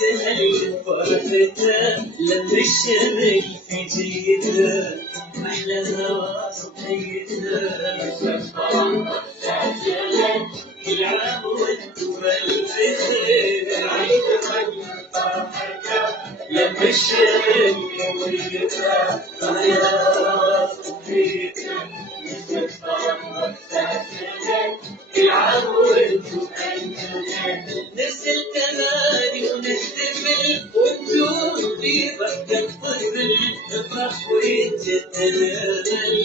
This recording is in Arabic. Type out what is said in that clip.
تهل فرحته لما الشمل في جيده أحلى هوا صحيته شفرة ساجلة كل عام وانتم بالخير عيد فرحته لما الشمل في جيده أحلى هوا صحيته شفرة ساجلة كل عام وانتم نزل كماني ونحتفل ونجوم في ضحكة الطفل نفرح ويتجدد الأمل